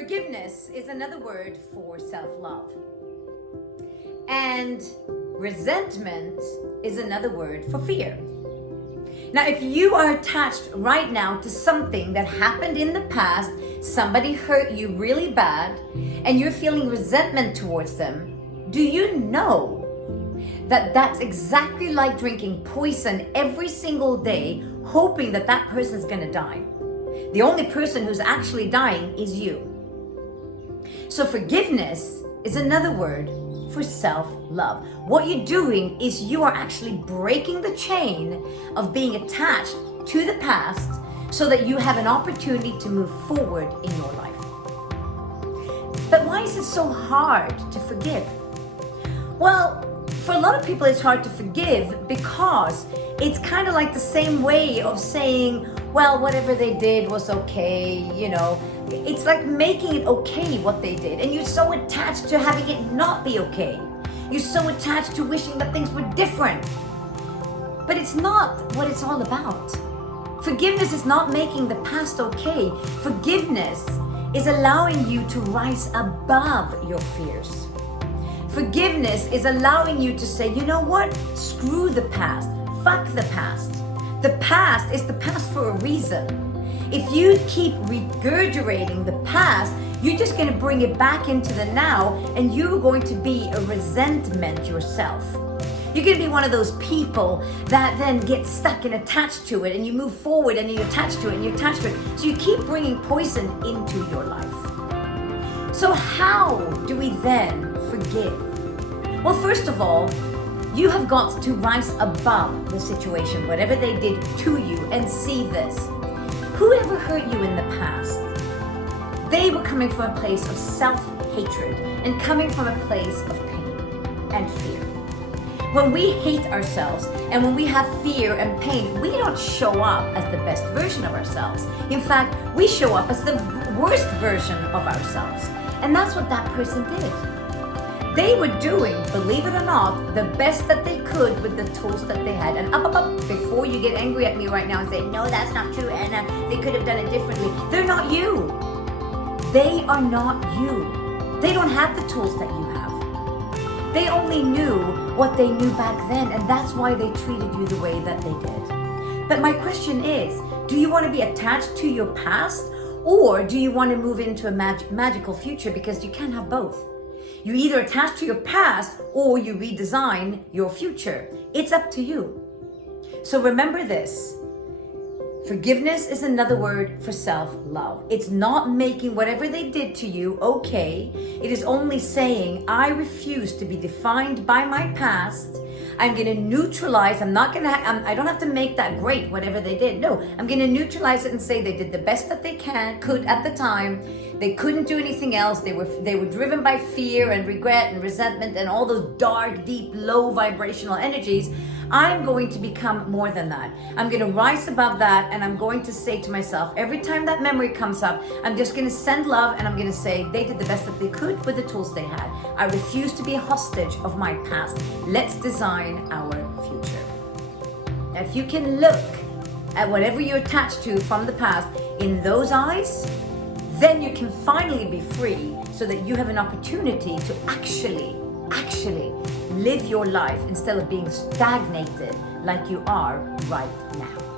Forgiveness is another word for self-love. And resentment is another word for fear. Now, if you are attached right now to something that happened in the past, somebody hurt you really bad, and you're feeling resentment towards them, do you know that that's exactly like drinking poison every single day, hoping that that person's gonna die? The only person who's actually dying is you. So forgiveness is another word for self-love. What you're doing is you are actually breaking the chain of being attached to the past so that you have an opportunity to move forward in your life. But why is it so hard to forgive? Well, for a lot of people it's hard to forgive because it's kind of like the same way of saying, well, whatever they did was okay, It's like making it okay what they did, and you're so attached to having it not be okay. You're so attached to wishing that things were different. But it's not what it's all about. Forgiveness is not making the past okay. Forgiveness is allowing you to rise above your fears. Forgiveness is allowing you to say, you know what? Screw the past. Fuck the past. The past is the past for a reason. If you keep regurgitating the past, you're just going to bring it back into the now, and you're going to be a resentment yourself. You're going to be one of those people that then get stuck and attached to it, and you move forward and you attach to it and you attach to it. So you keep bringing poison into your life. So how do we then forgive? Well, first of all, you have got to rise above the situation, whatever they did to you, and see this. Whoever hurt you in the past, they were coming from a place of self-hatred and coming from a place of pain and fear. When we hate ourselves and when we have fear and pain, we don't show up as the best version of ourselves. In fact, we show up as the worst version of ourselves. And that's what that person did. They were doing, believe it or not, the best that they could with the tools that they had. And before you get angry at me right now and say, no, that's not true, Anna, they could have done it differently. They're not you. They are not you. They don't have the tools that you have. They only knew what they knew back then, and that's why they treated you the way that they did. But my question is, do you want to be attached to your past, or do you want to move into a magical future? Because you can't have both. You either attach to your past or you redesign your future. It's up to you. So remember this. Forgiveness is another word for self-love. It's not making whatever they did to you okay. It is only saying, I refuse to be defined by my past. I'm going to neutralize. I don't have to make that great, whatever they did. No, I'm going to neutralize it and say they did the best that they could at the time. They couldn't do anything else. They were driven by fear and regret and resentment and all those dark, deep, low vibrational energies. I'm going to become more than that. I'm going to rise above that, and I'm going to say to myself, every time that memory comes up, I'm just going to send love, and I'm going to say they did the best that they could with the tools they had. I refuse to be a hostage of my past. Let's design our future. Now, if you can look at whatever you're attached to from the past in those eyes, then you can finally be free so that you have an opportunity to actually live your life instead of being stagnated like you are right now.